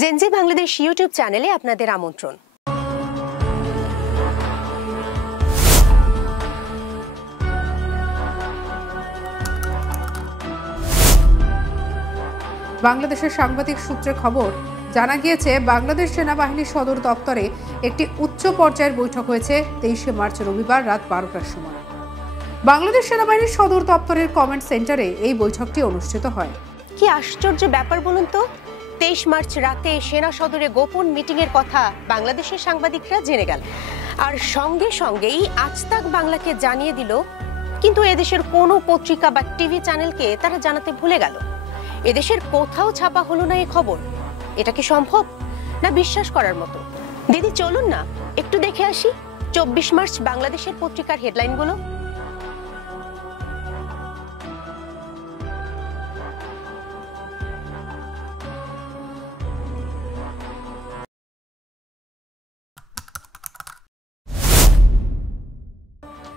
Gen Z Bangladesh YouTube চ্যানেলে আপনাদের আমন্ত্রণ। বাংলাদেশের সাংবাদিক সূত্রে খবর, জানা গিয়েছে বাংলাদেশ সেনাবাহিনীর সদর দপ্তরে একটি উচ্চ পর্যায়ের বৈঠক হয়েছে 23শে মার্চ রবিবার রাত 12টার সময়। বাংলাদেশ সেনাবাহিনীর সদর দপ্তরের কমেন্ট সেন্টারে এই বৈঠকটি অনুষ্ঠিত হয়। কি আশ্চর্য ব্যাপার বলুন তো, 23 মার্চ রাতে সেনা সদরে গোপন মিটিং এর কথা বাংলাদেশের সাংবাদিকরা জেনে গেল, আর সঙ্গে সঙ্গেই আজ তাক বাংলাকে জানিয়ে দিল, কিন্তু এদেশের কোনো পত্রিকা বা টিভি চ্যানেলকে তারা জানাতে ভুলে গেল। এদেশের কোথাও ছাপা হলো না এই খবর। এটা কি সম্ভব, না বিশ্বাস করার মতো? দিদি চলুন না একটু দেখে আসি 24 মার্চ বাংলাদেশের পত্রিকার হেডলাইনগুলো।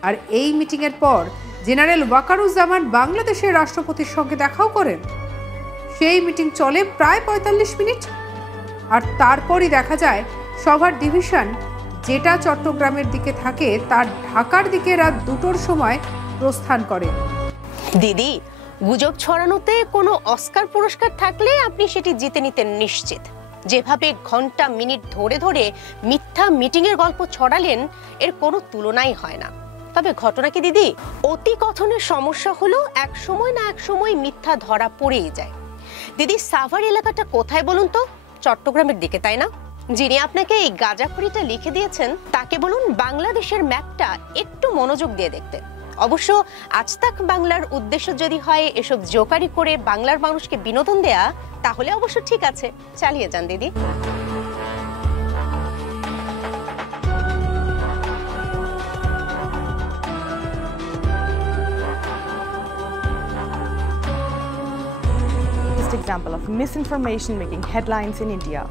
আর এই মিটিং এর পর জেনারেল ওয়াকারুজ্জামান বাংলাদেশের রাষ্ট্রপতির সঙ্গে দেখাও করেন। সেই মিটিং চলে প্রায় 45 মিনিট, আর তারপরই দেখা যায় সভার ডিভিশন যেটা চট্টগ্রামের দিকে থাকে তার ঢাকার দিকে রাত 2টোর সময় প্রস্থান করে। দিদি, গুজব ছড়ানোতে কোনো অস্কার পুরস্কার থাকলে আপনি সেটি জিতে নিতেন নিশ্চিত। যেভাবে ঘন্টা মিনিট ধরে ধরে মিথ্যা মিটিং এর গল্প ছড়ালেন, এর কোনো তুলনাই হয় না। তবে ঘটনা কি দিদি, অতি কথনের সমস্যা হলো এক সময় না এক সময় মিথ্যা ধরা পড়েই যায়। দিদি, সাভার এলাকাটা কোথায় বলুন তো? চট্টগ্রামের দিকে, তাই না? যিনি আপনাকে এই গাঁজাখড়িটা লিখে দিয়েছেন তাকে বলুন বাংলাদেশের ম্যাপটা একটু মনোযোগ দিয়ে দেখতে। অবশ্য আজ তাক বাংলার উদ্দেশ্য যদি হয় এসব জোকারি করে বাংলার মানুষকে বিনোদন দেয়া, তাহলে অবশ্য ঠিক আছে, চালিয়ে যান দিদি। Example of misinformation making headlines in India.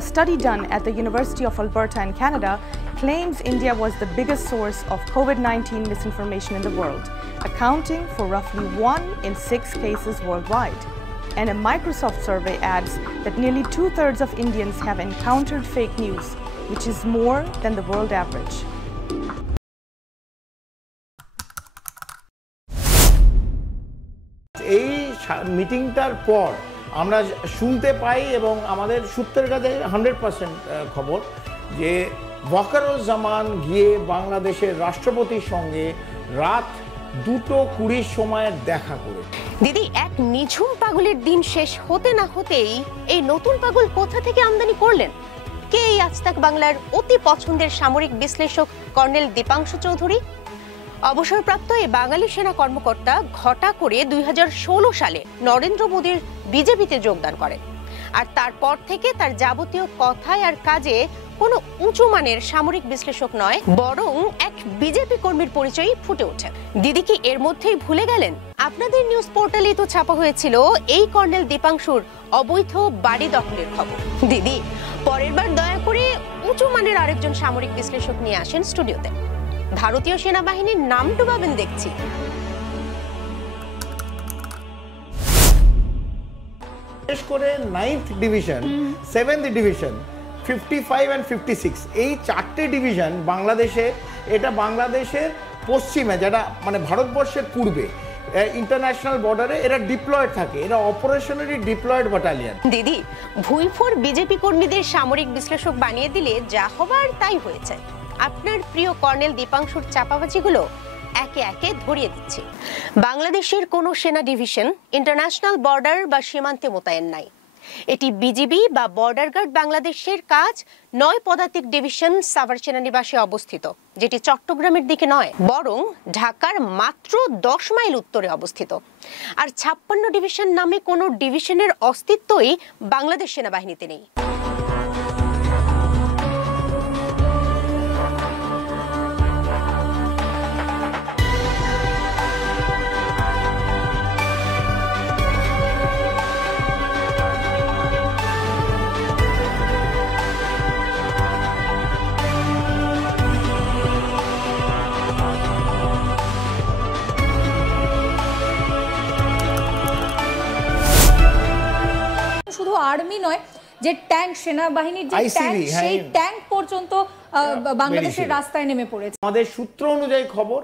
A study done at the University of Alberta in Canada claims India was the biggest source of COVID-19 misinformation in the world, accounting for roughly 1 in 6 cases worldwide. And a Microsoft survey adds that nearly 2/3 of Indians have encountered fake news, which is more than the world average. এই মিটিংটার পর আমরা শুনতে পাই এবং আমাদের সূত্রের কাছে 100% খবর যে ওয়াকারুজ্জামান গিয়ে বাংলাদেশের রাষ্ট্রপতির সঙ্গে রাত 2:20 সময় দেখা করে। দিদি, এক নিঝুম পাগলের দিন শেষ হতে না হতেই এই নতুন পাগল কোথা থেকে আমদানি করলেন? কে এই আজ তাক বাংলার অতি পছন্দের সামরিক বিশ্লেষক কর্নেল দীপাংশু চৌধুরী? অবসরপ্রাপ্ত এই বাঙালি সেনা কর্মকর্তা ঘটা করে 2016 সালে নরেন্দ্র মোদীর বিজেপিতে যোগদান করেন, আর তারপর থেকে তার যাবতীয় কথায় আর কাজে কোনো উঁচু মানের সামরিক বিশ্লেষক নয়, বরং এক বিজেপি কর্মীর পরিচয়ই ফুটে ওঠে। দিদি কি এর মধ্যেই ভুলে গেলেন? আপনাদের নিউজ পোর্টালেই তো ছাপা হয়েছিল এই কর্নেল দীপাংশুর অবৈধ বাড়ি দখলের খবর। দিদি, পরের বার দয়া করে উঁচু মানের আরেকজন সামরিক বিশ্লেষক নিয়ে আসেন স্টুডিওতে। ভারতীয় সেনাবাহিনীর নাম ডুবাবেন দেখছি। বিশেষ করে 9th division, 7th division, 55 and 56 এই 4টে ডিভিশন বাংলাদেশে, এটা বাংলাদেশের পশ্চিমে, যেটা মানে ভারতবর্ষের পূর্বে ইন্টারন্যাশনাল বর্ডারে এরা ডিপ্লয়েড থাকে, এরা অপারেশনালি ডিপ্লয়েড ব্যাটালিয়ন। দিদি, ভুইফোর বিজেপি কর্মীদের সামরিক বিশ্লেষক বানিয়ে দিলে যা হবার তাই হয়েছে। আপনার প্রিয় কর্নেল দীপাংশুর চাপাবাজিগুলো একে একে ধরিয়ে দিচ্ছি। বাংলাদেশের কোনো সেনা ডিভিশন ইন্টারন্যাশনাল বর্ডার বা সীমান্তে মোতায়েন নাই। এটি বিজিবি বা বর্ডার গার্ড বাংলাদেশের কাজ 9 পদাতিক ডিভিশন সাভার সেনানিবাসে অবস্থিত, যেটি চট্টগ্রামের দিকে নয়, বরং ঢাকার মাত্র 10 মাইল উত্তরে অবস্থিত। আর 56 ডিভিশন নামে কোনো ডিভিশনের অস্তিত্বই বাংলাদেশ সেনাবাহিনীতে নেই। শুধু আর্মি নয়, যে ট্যাঙ্ক, সেনাবাহিনীর যে ট্যাঙ্ক, সেই ট্যাঙ্ক পর্যন্ত বাংলাদেশের রাস্তায় নেমে পড়েছে। আমাদের সূত্র অনুযায়ী খবর,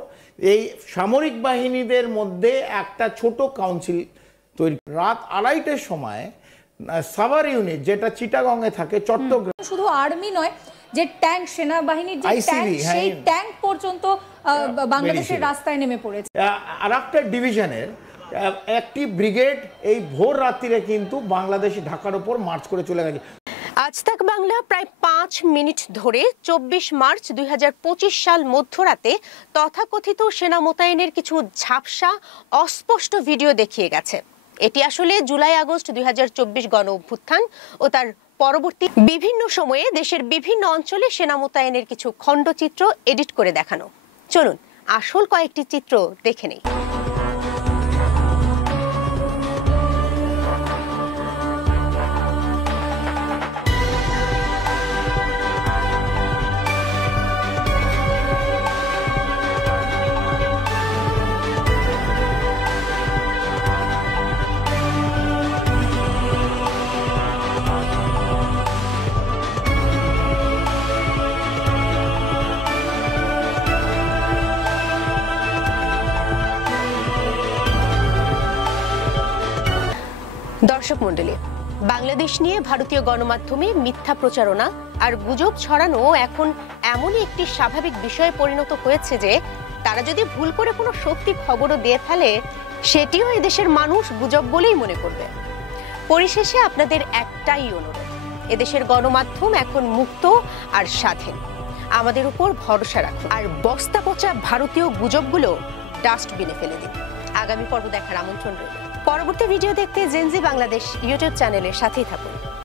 এই সামরিক বাহিনীদের মধ্যে একটা ছোট কাউন্সিল তৈরি, রাত 2:30টার সময় সাভার ইউনিট যেটা চিটাগংয়ে থাকে, চট্টগ্রাম, শুধু আর্মি নয়, যে ট্যাঙ্ক, সেনাবাহিনীর যে ট্যাঙ্ক, সেই ট্যাঙ্ক পর্যন্ত বাংলাদেশের রাস্তায় নেমে পড়েছে। আর একটা ডিভিশনের একটি ব্রিগেড এই ভোর রাত্রিরে কিন্তু বাংলাদেশি ঢাকার উপর মার্চ করে চলে গেছে। আজ তাক বাংলা প্রায় 5 মিনিট ধরে 24 মার্চ 2025 সাল মধ্যরাতে তথাকথিত সেনা মোতায়েনের কিছু ঝাপসা অস্পষ্ট ভিডিও দেখিয়ে গেছে। এটি আসলে জুলাই আগস্ট 2024 গণ অভ্যুত্থান ও তার পরবর্তী বিভিন্ন সময়ে দেশের বিভিন্ন অঞ্চলে সেনা মোতায়েনের কিছু খণ্ডচিত্র এডিট করে দেখানো। চলুন আসল কয়েকটি চিত্র দেখে নেই। দর্শক মণ্ডলী, বাংলাদেশ নিয়ে ভারতীয় গণমাধ্যমে মিথ্যা প্রচারণা আর গুজব ছড়ানো এখন এমনই একটি স্বাভাবিক বিষয়ে পরিণত হয়েছে যে তারা যদি ভুল করে কোনো সত্যি খবরও দিয়ে ফেলে, সেটিও এদেশের মানুষ গুজব বলেই মনে করবে। পরিশেষে আপনাদের একটাই অনুরোধ, এদেশের গণমাধ্যম এখন মুক্ত আর স্বাধীন। আমাদের উপর ভরসা রাখুন আর বস্তা পচা ভারতীয় গুজবগুলো ডাস্টবিনে ফেলে দিন। আগামী পর্ব দেখার আমন্ত্রণ রইল। পরবর্তী ভিডিও দেখতে জেনজি বাংলাদেশ ইউটিউব চ্যানেলের সাথেই থাকুন।